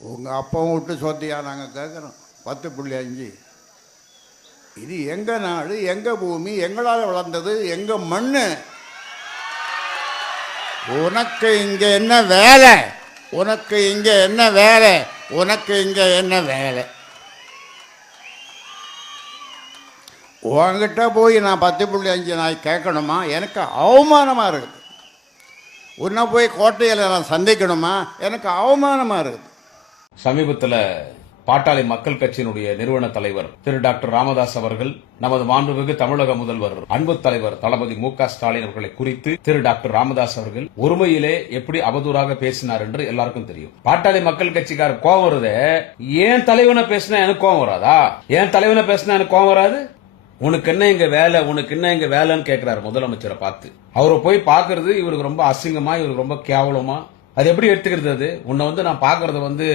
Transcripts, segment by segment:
உங்கள் அப்பாவும் விட்டு சொத்தியா நாங்கள் கேட்குறோம் பத்து புள்ளி அஞ்சு. இது எங்கள் நாடு எங்கள் பூமி எங்களால் வளர்ந்தது எங்கள் மண் உனக்கு இங்கே என்ன வேலை? உனக்கு இங்கே என்ன வேலை? உனக்கு இங்கே என்ன வேலை? உன்கிட்ட போய் நான் பத்து புள்ளி அஞ்சு நாய் கேட்கணுமா? எனக்கு அவமானமாக இருக்குது. உன்னை போய் கோட்டையில் நான் சந்திக்கணுமா? எனக்கு அவமானமாக இருக்குது. சமீபத்தில் பாட்டாளி மக்கள் கட்சியினுடைய நிறுவன தலைவர் திரு டாக்டர் ராமதாஸ் அவர்கள் நமது மாண்புமிகு தமிழக முதல்வர் அன்பு தலைவர் தளபதி மு க ஸ்டாலின் அவர்களை குறித்து திரு டாக்டர் ராமதாஸ் அவர்கள் ஒருமையிலே எப்படி அவதூறாக பேசினார் என்று எல்லாருக்கும் தெரியும். பாட்டாளி மக்கள் கட்சிக்கார கோவம் வருதே? ஏன் தலைவனை பேசினா எனக்கு கோவம் வராதா? ஏன் தலைவனை பேசினா எனக்கு கோவம் வராது? உனக்கு என்ன எங்க வேலை? உனக்கு என்ன எங்க வேலைன்னு கேட்கிறாரு முதலமைச்சரை பார்த்து. அவரை போய் பாக்குறது இவருக்கு ரொம்ப அசிங்கமா இவருக்கு ரொம்ப கேவலமா. அது எப்படி எடுத்துக்கிறது அது? உன்னை வந்து நான் பாக்குறது வந்து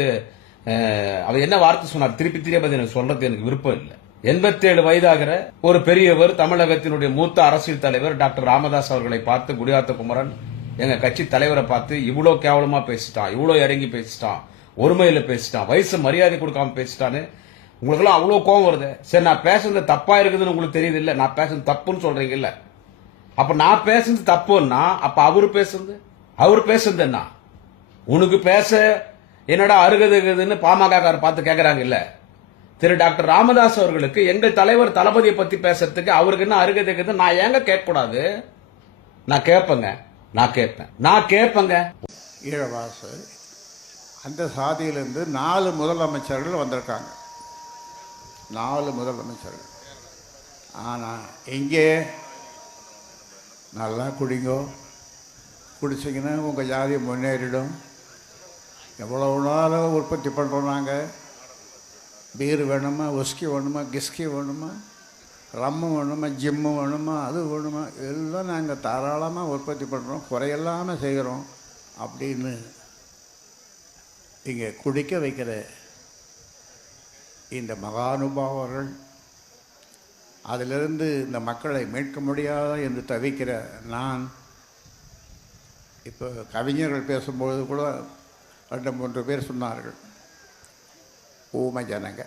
அவர் என்ன வார்த்தை சொன்னார்? திருப்பி திருப்பி அது எனக்கு சொல்றது எனக்கு விருப்பம் இல்லை. எண்பத்தி ஏழு வயதாகிற ஒரு பெரியவர் தமிழகத்தினுடைய மூத்த அரசியல் தலைவர் டாக்டர் ராமதாஸ் அவர்களை பார்த்து குடியாத்த குமரன் எங்க கட்சி தலைவரை பார்த்து இவ்வளவு கேவலமா பேசிட்டான் இவ்வளவு இறங்கி பேசிட்டான் ஒருமையில பேசிட்டான் வயசு மரியாதை கொடுக்காம பேசிட்டான்னு உங்களுக்கெல்லாம் அவ்வளோ கோவம் வருது. சரி நான் பேசுறது தப்பா இருக்குதுன்னு உங்களுக்கு தெரியுது இல்லை? நான் பேசுறது தப்புன்னு சொல்றீங்க இல்ல? அப்ப நான் பேசுறது தப்புன்னா அப்ப அவர் பேசுறது அவர் பேசுறது என்ன? உனக்கு பேச என்னடா அருகதுன்னு பாமக பார்த்து கேக்குறாங்க இல்ல? திரு. டாக்டர் ராமதாஸ் அவர்களுக்கு எங்கள் தலைவர் தளபதியை பத்தி பேசுறதுக்கு அவருக்கு என்ன அருகதுக்குது நான் ஏங்க கேட்கக்கூடாது? நான் கேட்பேங்க நான் கேட்பேன் நான் கேட்பேங்க ஈழவாசு அந்த சாதியிலிருந்து நாலு முதலமைச்சர்கள் வந்திருக்காங்க. நாலு முதலமைச்சர்கள் ஆனால் இங்கே நல்லா குடிங்கோ. குடிச்சிங்கன்னா உங்கள் ஜாதி முன்னேறிடும். எவ்வளோ நாளும் உற்பத்தி பண்ணுறோம் நாங்கள் பீர் வேணுமா உஸ்கி வேணுமா கிஸ்கி வேணுமா ரம்மு வேணுமா ஜிம்மு வேணுமா அது வேணுமா எல்லாம் நாங்கள் தாராளமாக உற்பத்தி பண்ணுறோம் குறையில்லாமல் செய்கிறோம் அப்படின்னு இங்கே குடிக்க வைக்கிற இந்த மகானுபாவர்கள் அதிலிருந்து இந்த மக்களை மீட்க முடியாதா என்று தவிக்கிற நான் இப்போ கவிஞர்கள் பேசும்பொழுது கூட ரெண்டு மூன்று பேர் சொன்னார்கள். ஊமை ஜனங்க.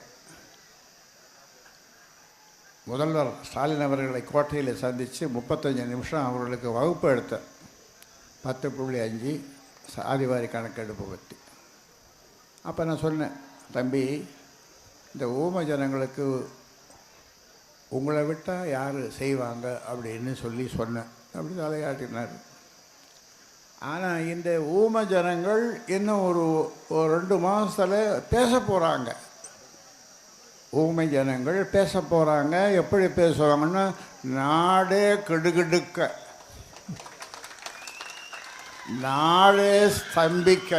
முதல்வர் ஸ்டாலின் அவர்களை கோட்டையில் சந்தித்து முப்பத்தஞ்சு நிமிஷம் அவர்களுக்கு வகுப்பு எடுத்தேன் பத்து புள்ளி அஞ்சு சாதிவாரி கணக்கெடுப்பு பற்றி. அப்போ நான் சொன்னேன் தம்பி இந்த ஊம ஜனங்களுக்கு உங்களை விட்டால் யார் செய்வாங்க அப்படின்னு சொல்லி சொன்னேன். அப்படி தலையாட்டினார். ஆனால் இந்த ஊம ஜனங்கள் இன்னும் ஒரு ஒரு ரெண்டு மாதத்தில் பேச போகிறாங்க ஊமை ஜனங்கள் பேச போகிறாங்க எப்படி பேசுவாங்கன்னா நாடே கிடுகிடுக்க. நாடே ஸ்தம்பிக்க.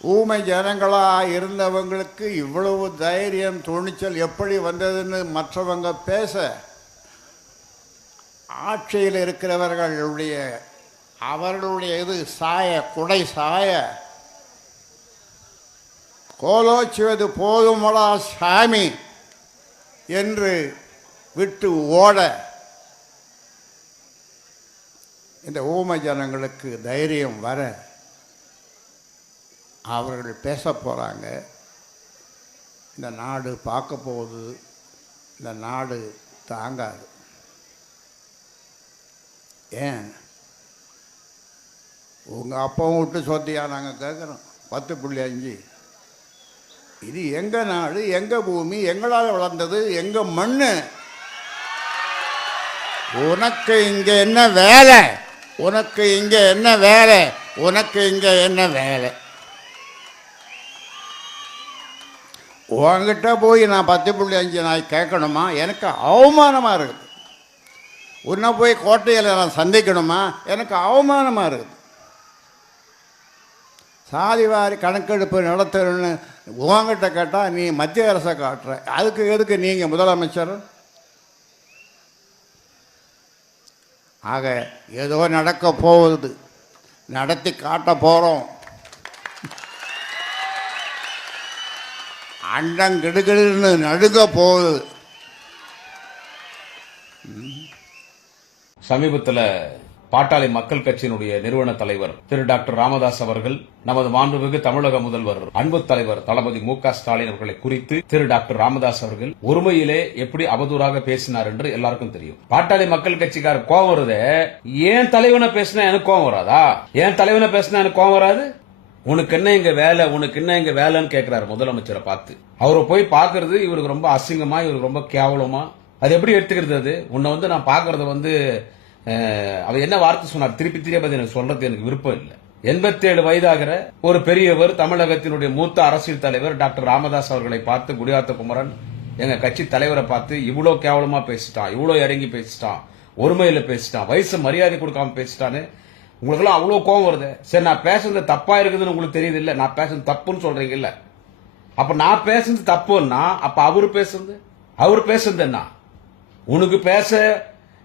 ஊமை ஜனங்களாக இருந்தவங்களுக்கு இவ்வளவு தைரியம் துணிச்சல் எப்படி வந்ததுன்னு மற்றவங்க பேச ஆட்சியில் இருக்கிறவர்களுடைய அவர்களுடைய இது சாய குடை சாய. கோலோச்சுவது போதுமடா சாமி என்று விட்டு ஓட. இந்த ஊமை ஜனங்களுக்கு தைரியம் வர அவர்கள் பேச போகிறாங்க இந்த நாடு பார்க்க போகுது. இந்த நாடு தாங்காது. ஏன்? உங்கள் அப்பாவும் விட்டு சொத்தியா நாங்கள் கேட்குறோம் பத்து புள்ளி அஞ்சு. இது எங்கள் நாடு எங்கள் பூமி எங்களால் வளர்ந்தது எங்கள் மண் உனக்கு இங்கே என்ன வேலை? உனக்கு இங்கே என்ன வேலை? உனக்கு இங்கே என்ன வேலை? உன்கிட்ட போய் நான் பத்து புள்ளி அஞ்சு நாய் கேட்கணுமா? எனக்கு அவமானமாக இருக்குது. உன்னை போய் கோட்டையில் நான் சந்திக்கணுமா? எனக்கு அவமானமாக இருக்குது. சாதிவாரி கணக்கெடுப்பு நடத்தணும்னு உங்ககிட்ட கேட்டால் நீ மத்திய அரசை காட்டுற. அதுக்கு எதுக்கு நீங்கள் முதலமைச்சர்? ஆக ஏதோ நடக்க போகுது. நடத்தி காட்ட போகிறோம் அண்டம் நடுங்க போகுது. சமீபத்தில் பாட்டாளி மக்கள் கட்சியினுடைய நிறுவன தலைவர் திரு டாக்டர் ராமதாஸ் அவர்கள் நமது மாண்புமிகு தமிழக முதல்வர் அன்பு தலைவர் தளபதி மு ஸ்டாலின் அவர்களை குறித்து திரு டாக்டர் ராமதாஸ் அவர்கள் ஒருமையிலே எப்படி அவதூறாக பேசினார் என்று எல்லாருக்கும் தெரியும். பாட்டாளி மக்கள் கட்சிக்கார கோவம் வருதே ஏன் தலைவனை பேசினா எனக்கு கோவம் வராதா? ஏன் தலைவனை பேசினா எனக்கு கோவம் வராது? உனக்கு என்ன இங்க வேலை? உனக்கு என்ன இங்க வேலைன்னு கேட்கிறாரு முதலமைச்சரை பார்த்து. அவரை போய் பாக்குறது இவருக்கு ரொம்ப அசிங்கமா இவருக்கு ரொம்ப கேவலமா. அது எப்படி எடுத்துக்கிறது அது? உன்னை வந்து நான் பாக்குறத வந்து அவர் என்ன வார்த்தை சொன்னார்? திருப்பி திருப்பி அதை எனக்கு சொல்றது எனக்கு விருப்பம் இல்லை. எண்பத்தி ஏழு வயதாகிற ஒரு பெரியவர் தமிழகத்தினுடைய மூத்த அரசியல் தலைவர் டாக்டர் ராமதாஸ் அவர்களை பார்த்து குடியாத்த குமரன் எங்க கட்சி தலைவரை பார்த்து இவ்வளவு கேவலமா பேசிட்டான் இவ்வளவு இறங்கி பேசிட்டான் ஒருமையில பேசிட்டான் வயசு மரியாதை கொடுக்காம பேசிட்டான்னு உங்களுக்கெல்லாம் அவ்வளோ கோவம் வருது. சரி நான் பேசுறது தப்பா இருக்குதுன்னு உங்களுக்கு தெரியுது இல்லை நான் பேசுறது தப்புன்னு சொல்றீங்க இல்லை அப்ப நான் பேசுறது தப்புன்னா அப்ப அவரு பேசுறது அவர் பேசுறது என்ன? உனக்கு பேச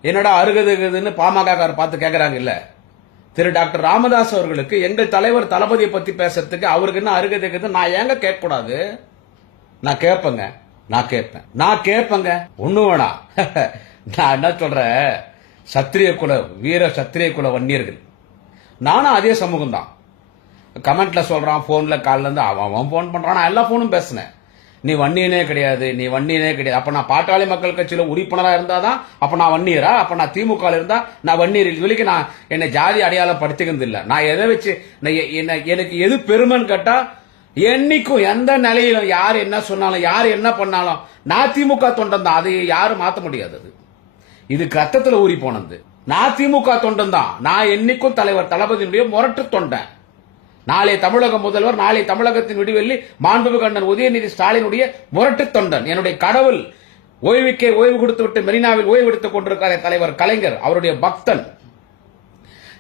என்னடா அருகதுன்னு பாமக பார்த்து கேக்குறாங்க இல்ல திரு டாக்டர் ராமதாஸ் அவர்களுக்கு எங்கள் தலைவர் தளபதியை பத்தி பேசுறதுக்கு அவருக்கு என்ன அருகதுக்குது நான் ஏங்க கேட்கக்கூடாது? நான் கேட்பேங்க நான் கேட்பேன் நான் கேட்பேங்க ஒண்ணு வேணாம். நான் என்ன சொல்றேன்? சத்திரிய குல வீர சத்திரிய குல வன்னியர்கள். நானும் அதே சமூகம் தான் கமெண்ட்ல சொல்றான் போன்ல கால்ல இருந்து அவன் அவன் போன் பண்றான் நான் எல்லா போனும் பேசினேன். நீ வன்னியனே கிடையாது நீ வன்னியனே கிடையாது. அப்ப நான் பாட்டாளி மக்கள் கட்சியில உறுப்பினரா இருந்தாதான் அப்ப நான் வன்னியரா அப்ப நான் திமுக இருந்தா நான் வன்னியர். இதுவரைக்கும் நான் என்னை ஜாதி அடையாளம் படுத்திக்கிறது நான் எதை வச்சு நான் எனக்கு எது பெருமைன்னு கேட்டா என்னைக்கும் எந்த நிலையிலும் யார் என்ன சொன்னாலும் யார் என்ன பண்ணாலும் நான் திமுக தொண்டன் தான் அதை யாரும் மாற்ற முடியாது அது. இது ரத்தத்துல ஊறி போனது. நான் திமுக தொண்டன் தான். நான் என்னைக்கும் தலைவர் தளபதியினுடைய முரட்டு தொண்டன். நாளை தமிழக முதல்வர் நாளை தமிழகத்தின் விடுவெள்ளி மாண்புமிகு அண்ணன் உதயநிதி ஸ்டாலினுடைய முரட்டு தொண்டன். என்னுடைய கடவுள் ஓய்வுக்கே ஓய்வு கொடுத்து விட்டு மெரினாவில் ஓய்வு எடுத்துக் கொண்டிருக்கிற தலைவர் கலைஞர் அவருடைய பக்தன்.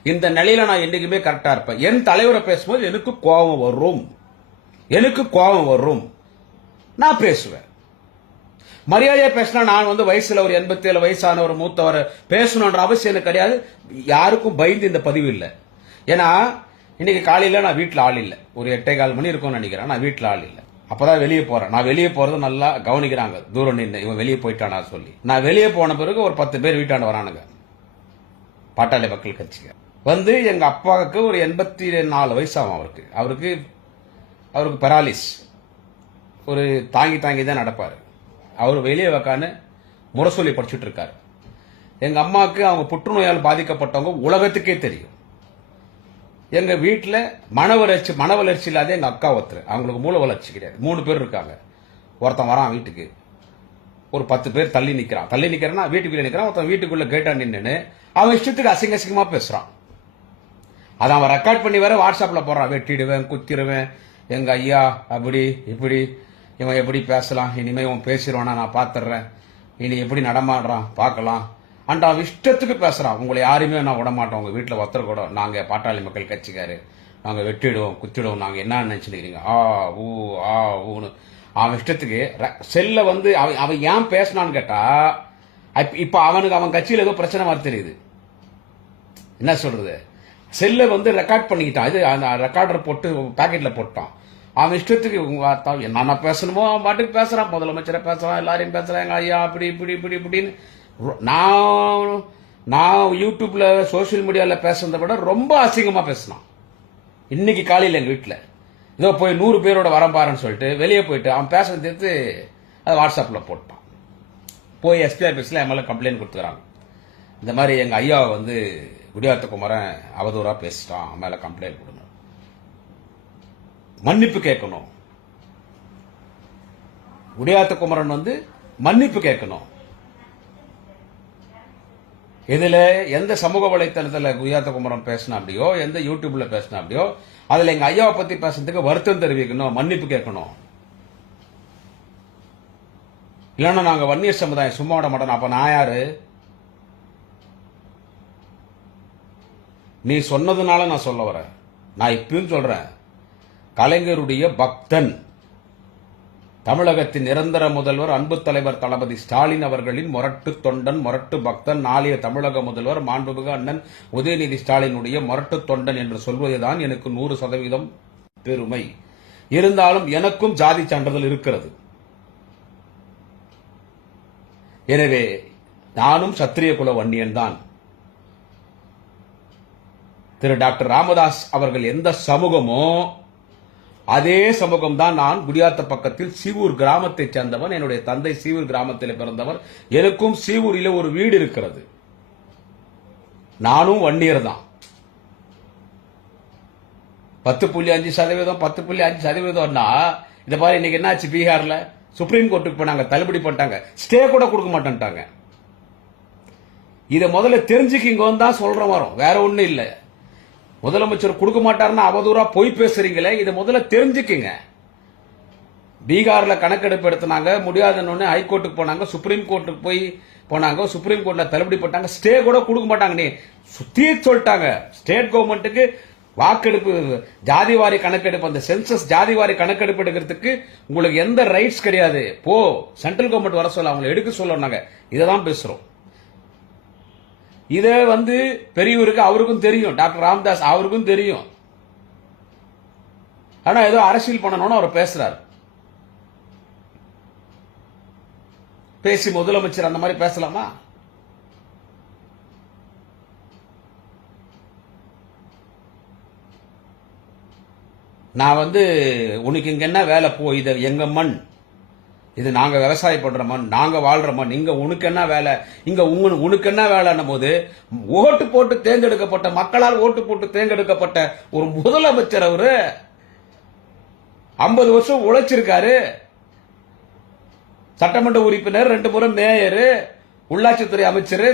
இந்த நிலையில நான் என்னைக்குமே கரெக்டா இருப்பேன். என் தலைவரை பேசும்போது எனக்கு கோபம் வரும். எனக்கு கோபம் வரும். நான் பேசுவேன். மரியாதையா பேசினா நான் வந்து வயசுல ஒரு எண்பத்தி ஏழு வயசான ஒரு மூத்தவர் பேசணுன்ற அவசியம் எனக்கு கிடையாது. யாருக்கும் பயந்து இந்த பதிவு இல்லை. ஏன்னா இன்னைக்கு காலையில நான் வீட்டில் ஆள் இல்லை. ஒரு எட்டே கால் மணி இருக்கும்னு நினைக்கிறேன். நான் வீட்டில் ஆள் இல்லை. அப்பதான் வெளியே போறேன். நான் வெளியே போறது நல்லா கவனிக்கிறாங்க. தூரம் நின்று இவன் வெளியே போயிட்டானா சொல்லி. நான் வெளியே போன பிறகு ஒரு பத்து பேர் வீட்டாண்ட வரானுங்க. பாட்டாளி மக்கள் கட்சிக்கு வந்து எங்க அப்பாவுக்கு ஒரு எண்பத்தி நாலு வயசு ஆகும் அவருக்கு. அவருக்கு அவருக்கு பெராலிஸ் ஒரு தாங்கி தாங்கி தான் நடப்பாரு. அவர் வெளியே உக்காந்து முரசொலி படிச்சுட்டு இருக்காரு. எங்க அம்மாவுக்கு அவங்க புற்றுநோயால் பாதிக்கப்பட்டவங்க உலகத்துக்கே தெரியும். எங்க வீட்டில் மன வளர்ச்சி மன வளர்ச்சி இல்லாத எங்க அக்கா ஒருத்தர். அவங்களுக்கு மூல வளர்ச்சி கிடையாது. மூணு பேர் இருக்காங்க. ஒருத்தன் வரான் வீட்டுக்கு. ஒரு பத்து பேர் தள்ளி நிற்கிறான் தள்ளி நிக்கிறான்னா வீட்டுக்குள்ள நிற்கிறான் ஒருத்தன் வீட்டுக்குள்ள கேட்டா நின்று அவன் இஷ்டத்துக்கு அசிங்க அசிங்கமா பேசுறான். அதை அவன் ரெக்கார்ட் பண்ணி வேற வாட்ஸ்அப்பில் போடுறான். வெட்டிடுவேன் குத்திடுவேன். எங்க ஐயா அப்படி இப்படி. இவன் எப்படி பேசலாம்? இனிமே இவன் பேசிடுவானா? நான் பார்த்துட்றேன் இனி எப்படி நடமாடுறான்? பார்க்கலாம். அண்ட் அவன் இஷ்டத்துக்கு பேசுகிறான் உங்களை யாருமே நான் விட மாட்டோம் வீட்டில் வீட்டுல ஒருத்தர் கூட. நாங்கள் பாட்டாளி மக்கள் கட்சிக்காரு. நாங்கள் வெட்டிடுவோம் குத்திடுவோம். நாங்கள் என்ன நினைச்சுக்கிறீங்க? ஆ ஊ ஆ ஊன்னு. அவன் இஷ்டத்துக்கு செல்லை செல்ல வந்து அவன் அவன் ஏன் பேசினான்னு கேட்டால் இப்போ அவனுக்கு அவன் கட்சியில ஏதோ பிரச்சனை மாதிரி தெரியுது. என்ன சொல்கிறது செல்லை வந்து ரெக்கார்ட் பண்ணிக்கிட்டான். இது அந்த ரெக்கார்டர் போட்டு பேக்கெட்டில் போட்டான். அவன் இஷ்டத்துக்கு உங்க வார்த்தை. என்னென்ன பேசணுமோ? அவன் பாட்டுக்கு பேசுறான். முதலமைச்சரை பேசுறான் எல்லாரையும் பேசுறான் எங்க ஐயா அப்படி இப்படி இப்படி இப்படின்னு. நான் நான் யூடியூப்ல சோஷியல் மீடியாவில் பேசுனதை விட ரொம்ப அசிங்கமாக பேசினான். இன்னைக்கு காலையில் எங்கள் வீட்டில் இதோ போய் நூறு பேரோட வரம்பாருன்னு சொல்லிட்டு வெளியே போயிட்டு அவன் பேசுறது எடுத்து அதை வாட்ஸ்அப்பில் போட்டான். போய் எஸ்பி ஆஃபீஸில் என் மேலே கம்ப்ளைண்ட் கொடுத்துக்கிறாங்க. இந்த மாதிரி எங்கள் ஐயாவை வந்து குடியாத்த குமரன் அவதூறாக பேசிட்டான். அவன் மேலே கம்ப்ளைண்ட் கொடுங்க. மன்னிப்பு கேட்கணும். குடியாத்த குமரன் வந்து மன்னிப்பு கேட்கணும். இதுல எந்த சமூக வலைத்தளத்தில் குடியாத்த குமரன் பேசினா அப்படியோ எந்த யூடியூப்ல பேசினா அப்படியோ அதுல எங்க ஐயாவை பத்தி பேசுறதுக்கு வருத்தம் தெரிவிக்கணும் மன்னிப்பு கேட்கணும். இல்லைன்னா நாங்க வன்னியர் சமுதாயம் சும்மா விட மாட்டோம். அப்ப நான் யாரு? நீ சொன்னதுனால நான் சொல்ல வரேன். நான் இப்பயும் சொல்றேன். கலைஞருடைய பக்தன். தமிழகத்தின் நிரந்தர முதல்வர் அன்பு தலைவர் தளபதி ஸ்டாலின் அவர்களின் மொரட்டு தொண்டன் மொரட்டு பக்தன் நாளைய தமிழக முதல்வர் மாண்புமிகு அண்ணன் உதயநிதி ஸ்டாலினுடைய மொரட்டு தொண்டன் என்று சொல்வதுதான் எனக்கு நூறு சதவீதம் பெருமை. இருந்தாலும் எனக்கும் ஜாதி சான்றிதழ் இருக்கிறது. எனவே நானும் சத்திரிய குல வன்னியன் தான். திரு டாக்டர் ராமதாஸ் அவர்கள் எந்த சமூகமோ அதே சமூகம் தான் நான் குடியாத்த பக்கத்தில் சீவூர் கிராமத்தைச் சேர்ந்தவன் என்னுடைய தந்தை சீவூர் கிராமத்தில் பிறந்தவர். எனக்கும் சீவூரில் ஒரு வீடு இருக்கிறது. நானும் வன்னியர் தான். பத்து புள்ளி அஞ்சு சதவீதம் பத்து புள்ளி அஞ்சு சதவீதம்னா இந்த மாதிரி இன்னைக்கு என்னாச்சு பீகார்ல? சுப்ரீம் கோர்ட்டுக்கு போனாங்க தள்ளுபடி பண்ணிட்டாங்க. ஸ்டே கூட கொடுக்க மாட்டேன்ட்டாங்க. இதை முதல்ல தெரிஞ்சுக்கிங்கன்னு தான் சொல்ற வரோம். வேற ஒன்றும் இல்லை. முதலமைச்சர் கொடுக்க மாட்டாருன்னா அவதூறா பொய் பேசுறீங்களே இதை முதல்ல தெரிஞ்சுக்குங்க. பீகார்ல கணக்கெடுப்பு எடுத்தினாங்க முடியாதுன்னு ஹைகோர்ட்டுக்கு போனாங்க சுப்ரீம் கோர்ட்டுக்கு போய் போனாங்க சுப்ரீம் கோர்ட்ல தள்ளுபடி பண்ணாங்க ஸ்டே கூட கொடுக்க மாட்டாங்க நீ சுத்தி சொல்லிட்டாங்க. ஸ்டேட் கவர்மெண்ட்டுக்கு வாக்கெடுப்பு ஜாதிவாரி கணக்கெடுப்பு அந்த சென்சஸ் ஜாதிவாரி கணக்கெடுப்பு எடுக்கிறதுக்கு உங்களுக்கு எந்த ரைட்ஸ் கிடையாது. போ சென்ட்ரல் கவர்மெண்ட் வர சொல்ல அவங்களை எடுக்க சொன்னாங்க. இதை தான் பேசுறோம். இத வந்து பெரியவருக்கு அவருக்கும் தெரியும். டாக்டர் ராம்தாஸ் அவருக்கும் தெரியும். ஆனா ஏதோ அரசியல் பண்ணணும்னு அவர் பேசுறாரு. பேசி முதலமைச்சர் அந்த மாதிரி பேசலாமா? நான் வந்து உனக்கு இங்க என்ன வேலை போ? இதை எங்க மண்? இது நாங்கள் விவசாயம் பண்ற நாங்கள் நாங்க நீங்கள் உனக்கு என்ன வேலை? இங்கே உங்க உனக்கு என்ன வேலைன்னும் போது ஓட்டு போட்டு தேர்ந்தெடுக்கப்பட்ட மக்களால் ஓட்டு போட்டு தேர்ந்தெடுக்கப்பட்ட ஒரு முதலமைச்சர் அவர் ஐம்பது வருஷம் உழைச்சிருக்காரு. சட்டமன்ற உறுப்பினர் ரெண்டு முறை மேயரு உள்ளாட்சித்துறை அமைச்சர்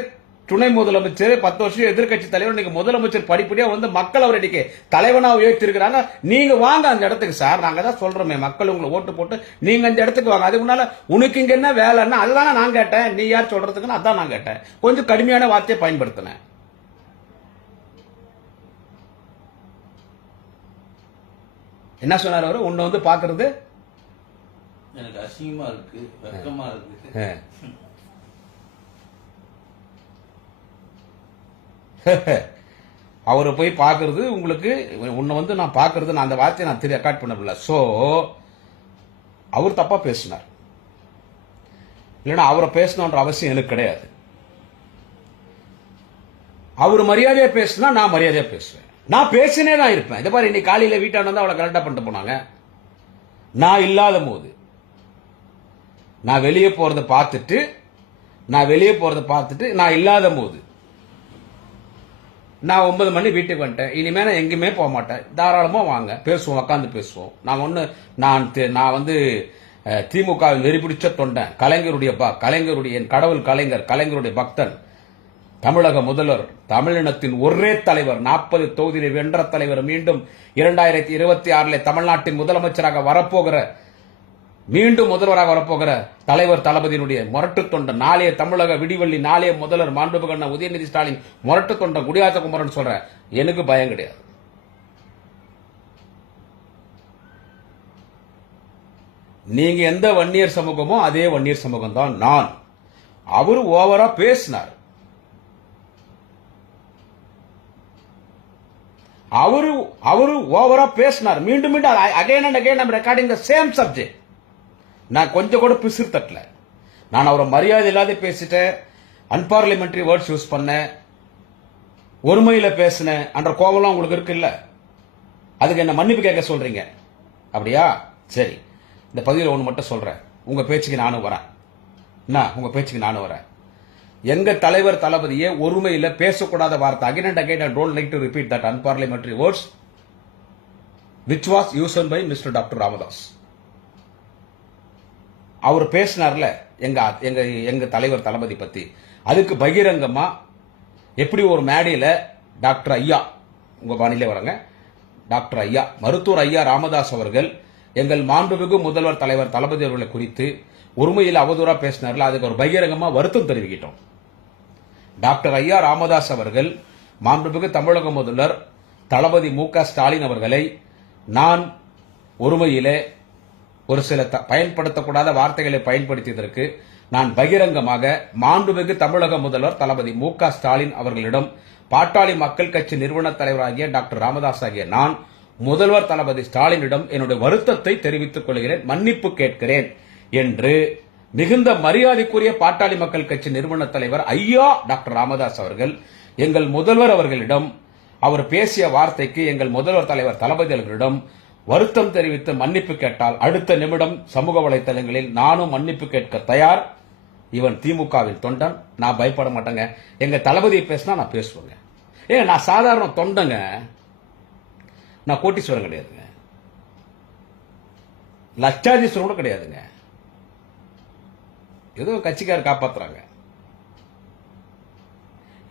துணை முதலமைச்சர் பத்து வருஷம் எதிர்க்கட்சி தலைவர் இன்னைக்கு முதலமைச்சர் படிப்படியா வந்து மக்கள் அவர் இன்னைக்கு தலைவனா உயர்த்தி இருக்கிறாங்க நீங்க வாங்க அந்த இடத்துக்கு சார். நாங்க தான் சொல்றோமே மக்கள் உங்களை ஓட்டு போட்டு நீங்க அந்த இடத்துக்கு வாங்க. அதுக்கு முன்னால உனக்கு இங்க என்ன வேலைன்னா அதுதானே நான் கேட்டேன். நீ யார் சொல்றதுக்குன்னு அதான் நான் கேட்டேன். கொஞ்சம் கடுமையான வார்த்தையை பயன்படுத்தினேன். என்ன சொன்னார் அவரு? உன்னை வந்து பாக்குறது எனக்கு அசிங்கமா இருக்கு வெக்கமா இருக்கு. அவரை போய் பார்க்கறது உங்களுக்கு உன்னை வந்து நான் பார்க்கறது நான் அந்த வார்த்தையை நான் திரு ரெக்கார்ட் பண்ணல ஸோ அவர் தப்பாக பேசினார். இல்லைன்னா அவரை பேசணுன்ற அவசியம் எனக்கு கிடையாது. அவர் மரியாதையா பேசினா நான் மரியாதையா பேசுவேன். நான் பேசினே தான் இருப்பேன். இதை பாரு இன்னைக்கு காலையில வீட்டாண்ட வந்து அவளை கரெக்டாக பண்ணிட்டு போனாங்க. நான் இல்லாத போது நான் வெளியே போறதை பார்த்துட்டு நான் வெளியே போறதை பார்த்துட்டு நான் இல்லாத போது நான் ஒன்பது மணி வீட்டுக்கு வந்துட்டேன். இனிமேல் நான் எங்கேயுமே போக மாட்டேன். தாராளமாக வாங்க. பேசுவோம் உட்காந்து பேசுவோம். நான் ஒன்று நான் நான் வந்து திமுக நெறிபிடிச்ச தொண்டன் கலைஞருடைய ப- கலைஞருடைய என் கடவுள் கலைஞர் கலைஞருடைய பக்தன் தமிழக முதல்வர் தமிழினத்தின் ஒரே தலைவர் நாற்பது தொகுதியை வென்ற தலைவர் மீண்டும் இரண்டாயிரத்தி இருபத்தி ஆறில் தமிழ்நாட்டின் முதலமைச்சராக வரப்போகிற மீண்டும் முதல்வராக வரப்போகிற தலைவர் தளபதியினுடைய முரட்டு தொண்ட நாளைய தமிழக விடிவள்ளி நாளைய முதல்வர் மாண்புமிகு அண்ணா உதயநிதி ஸ்டாலின் முரட்டு தொண்ட குடியாத்த குமரன் சொல்ற எனக்கு பயம் கிடையாது. நீங்க எந்த வன்னியர் சமூகமோ அதே வன்னியர் சமூகம் தான் நான் அவர் ஓவரா பேசினார். அவரு அவரு ஓவரா பேசினார். மீண்டும் மீண்டும் அகைன் அண்ட் அகைன் நம்ம ரெக்கார்டிங் த சேம் சப்ஜெக்ட் நான் கொஞ்சம் கூட பிசிறு தட்டல. நான் அவரை மரியாதை இல்லாத பேசிட்டேன். அன்பார்லிமெண்ட்ரி வேர்ட்ஸ் யூஸ் பண்ணேன். ஒருமையில பேசினேன். என்ற கோபம்லாம் உங்களுக்கு இருக்குல்ல? அதுக்கு என்ன மன்னிப்பு கேட்க சொல்றீங்க? அப்படியா? சரி. இந்த பகுதியில் ஒன்று மட்டும் சொல்றேன். உங்க பேச்சுக்கு நானும் வரேன். என்ன உங்க பேச்சுக்கு நானும் வரேன். எங்க தலைவர் தளபதியே ஒருமையில பேசக்கூடாத வார்த்தை again and again I don't like to repeat that unparliamentary words which was used by mister doctor Ramadoss அவர் பேசினார்ல எங்க எங்க எங்க தலைவர் தளபதி பத்தி. அதுக்கு பகிரங்கமா எப்படி ஒரு மேடையில் டாக்டர் ஐயா உங்க பாணியிலே வரங்க டாக்டர் ஐயா மருத்துவர் ஐயா ராமதாஸ் அவர்கள் எங்கள் மாண்புமிகு முதல்வர் தலைவர் தளபதி அவர்களை குறித்து ஒருமையில் அவதூறா பேசினார்ல அதுக்கு ஒரு பகிரங்கமா வருத்தம் தெரிவிக்கிட்டோம். டாக்டர் ஐயா ராமதாஸ் அவர்கள் மாண்புமிகு தமிழக முதல்வர் தளபதி மு க ஸ்டாலின் அவர்களை நான் ஒருமையிலே ஒரு சில த- பயன்படுத்தக்கூடாத வார்த்தைகளை பயன்படுத்தியதற்கு நான் பகிரங்கமாக மாண்புமிகு தமிழக முதல்வர் தளபதி மு க ஸ்டாலின் அவர்களிடம் பாட்டாளி மக்கள் கட்சி நிறுவன தலைவராகிய டாக்டர் ராமதாஸ் ஆகிய நான் முதல்வர் தளபதி ஸ்டாலினிடம் என்னுடைய வருத்தத்தை தெரிவித்துக் கொள்கிறேன் மன்னிப்பு கேட்கிறேன் என்று மிகுந்த மரியாதைக்குரிய பாட்டாளி மக்கள் கட்சி நிறுவன தலைவர் ஐயா டாக்டர் ராமதாஸ் அவர்கள் எங்கள் முதல்வர் அவர்களிடம் அவர் பேசிய வார்த்தைக்கு எங்கள் முதல்வர் தலைவர் தளபதி அவர்களிடம் வருத்தம் தெரிவித்து மன்னிப்பு கேட்டால் அடுத்த நிமிடம் சமூக வலைத்தளங்களில் நானும் மன்னிப்பு கேட்க தயார். இவன் திமுகவின் தொண்டன். நான் பயப்பட மாட்டேங்க. எங்க தளபதியை பேசினா நான் பேசுவேங்க. ஏங்க நான் சாதாரண தொண்டங்க. நான் கோட்டீஸ்வரன் கிடையாதுங்க. லட்சாதீஸ்வரன் கூட கிடையாதுங்க. ஏதோ கட்சிக்காரர் காப்பாத்துறாங்க.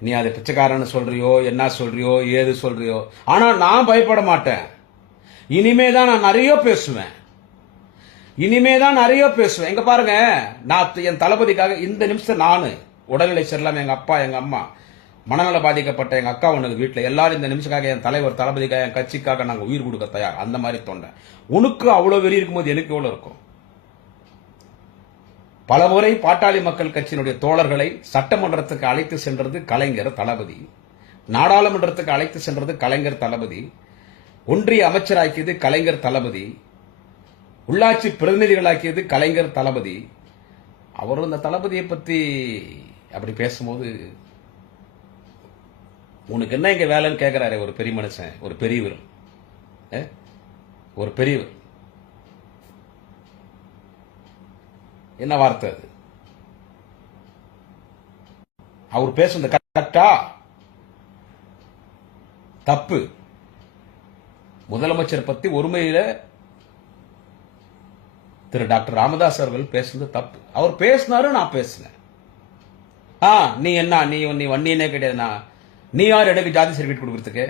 நீ அதை பிச்சைக்காரன்னு சொல்றியோ என்ன சொல்றியோ ஏது சொல்றியோ. ஆனா நான் பயப்பட மாட்டேன். இனிமே தான் நான் நிறைய பேசுவேன். இனிமே தான் நிறைய பேசுவேன். எங்க பாருங்க நான் என் தளபதிக்காக இந்த நிமிஷம் நானு உடல்நிலை சரியில்லாம எங்க அப்பா எங்க அம்மா மனநல பாதிக்கப்பட்ட எங்க அக்கா உனக்கு வீட்டில் எல்லாரும் இந்த நிமிஷக்காக என் தலைவர் தளபதிக்காக என் கட்சிக்காக நாங்கள் உயிர் கொடுக்க தயார். அந்த மாதிரி தொண்டை. உனக்கு அவ்வளோ வெளியே இருக்கும்போது எனக்கு எவ்வளோ இருக்கும்? பலமுறை பாட்டாளி மக்கள் கட்சியினுடைய தோழர்களை சட்டமன்றத்துக்கு அழைத்து சென்றது கலைஞர் தளபதி. நாடாளுமன்றத்துக்கு அழைத்து சென்றது கலைஞர் தளபதி. ஒன்றிய அமைச்சராக்கியது கலைஞர் தளபதி உள்ளாட்சி பிரதிநிதிகளாக்கியது கலைஞர் தளபதி. அவரும் இந்த தளபதியை பற்றி அப்படி பேசும்போது உனக்கு என்ன இங்கே வேலைன்னு கேட்குறாரு ஒரு பெரிய மனுஷன் ஒரு பெரியவர். ஒரு பெரியவர். என்ன வார்த்தை அது? அவர் பேசுனது கரெக்டா தப்பு. முதலமைச்சர் பத்தி ஒருமையில திரு டாக்டர் ராமதாஸ் அவர்கள் பேசுனது தப்பு. அவர் பேசினாரு நான் பேசினேன் ஆ நீ என்ன நீ நீ வன்னியனே கிடையாதுண்ணா. நீ யார் எனக்கு ஜாதி சர்டிஃபிகேட் கொடுக்கறதுக்கு?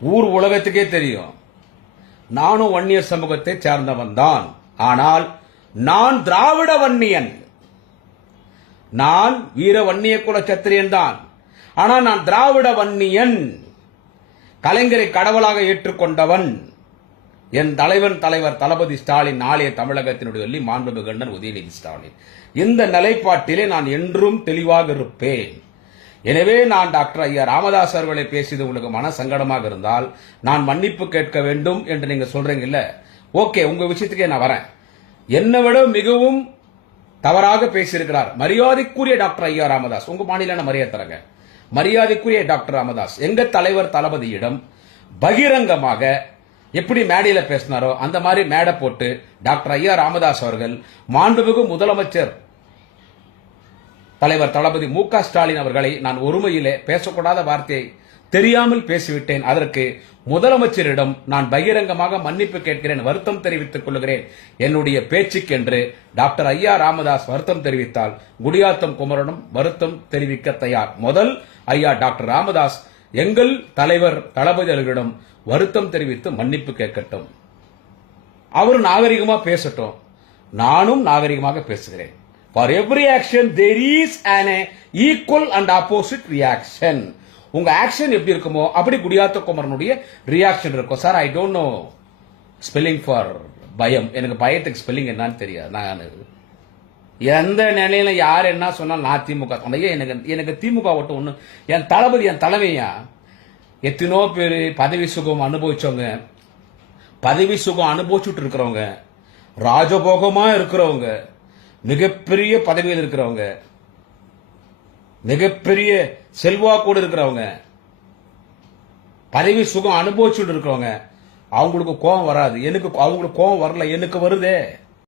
ஊர் உலகத்துக்கே தெரியும். நானும் வன்னியர் சமூகத்தை சேர்ந்தவன் தான். ஆனால் நான் திராவிட வன்னியன். நான் வீர வன்னிய குல சத்திரியன் தான். ஆனால் நான் திராவிட வன்னியன். கலைஞரை கடவுளாக ஏற்றுக்கொண்டவன். என் தலைவன் தலைவர் தளபதி ஸ்டாலின் நாளைய தமிழகத்தினுடைய சொல்லி மாண்புமிகு கண்ணன் உதயநிதி ஸ்டாலின். இந்த நிலைப்பாட்டிலே நான் என்றும் தெளிவாக இருப்பேன். எனவே நான் டாக்டர் ஐயா ராமதாஸ் அவர்களை பேசியது உங்களுக்கு மன சங்கடமாக இருந்தால் நான் மன்னிப்பு கேட்க வேண்டும் என்று நீங்க சொல்றீங்கல்ல? ஓகே உங்க விஷயத்துக்கே நான் வரேன். என்னை விட மிகவும் தவறாக பேசியிருக்கிறார் மரியாதைக்குரிய டாக்டர் ஐயா ராமதாஸ். உங்க மாநில மரியாதை தரங்க மரியாதைக்குரிய டாக்டர் ராமதாஸ் எங்க தலைவர் தளபதியிடம் பகிரங்கமாக எப்படி மேடையில பேசினாரோ அந்த மாதிரி மேடை போட்டு டாக்டர் ஐயா ராமதாஸ் அவர்கள் மாண்புமிகு முதலமைச்சர் தலைவர் தளபதி மு க ஸ்டாலின் அவர்களை நான் ஒருமையிலே பேசக்கூடாத வார்த்தையை தெரியாமல் பேசிவிட்டேன். அதற்கு முதலமைச்சரிடம் நான் பகிரங்கமாக மன்னிப்பு கேட்கிறேன் வருத்தம் தெரிவித்துக் கொள்கிறேன். என்னுடைய பேச்சுக்கென்று டாக்டர் ஐயா ராமதாஸ் வருத்தம் தெரிவித்தால் குடியாத்தம் குமரனும் வருத்தம் தெரிவிக்க தயார். முதல் ஐயா டாக்டர் ராமதாஸ் எங்கள் தலைவர் தளபதி அவர்களிடம் வருத்தம் தெரிவித்து மன்னிப்பு கேட்கட்டும். அவர் நாகரிகமா பேசட்டும். நானும் நாகரிகமாக பேசுகிறேன். For every action there is an equal and opposite reaction உங்க ஆக்ஷன் எப்படி இருக்குமோ அப்படி குடியாத்த குமரனுடைய ரியாக்ஷன் இருக்கும். Sir I don't know spelling for பயம். எனக்கு பயத்துக்கு ஸ்பெல்லிங் என்னன்னு தெரியாது. நான் எந்த நிலையில யார் என்ன சொன்னாலும் நான் திமுக சொன்னேன். எனக்கு எனக்கு திமுக ஓட்டு ஒன்று என் தளபதி என் தலைமையா? எத்தனோ பேர் பதவி சுகம் அனுபவிச்சவங்க. பதவி சுகம் அனுபவிச்சுட்டு இருக்கிறவங்க. ராஜபோகமா இருக்கிறவங்க. மிகப்பெரிய பதவியில் இருக்கிறவங்க. மிகப்பெரிய செல்வாக்கோடு இருக்கிறவங்க. பதவி சுகம் அனுபவிச்சுட்டு இருக்கிறவங்க. அவங்களுக்கு கோபம் வராது. எனக்கு அவங்களுக்கு கோபம் வரல. எனக்கு வருதே.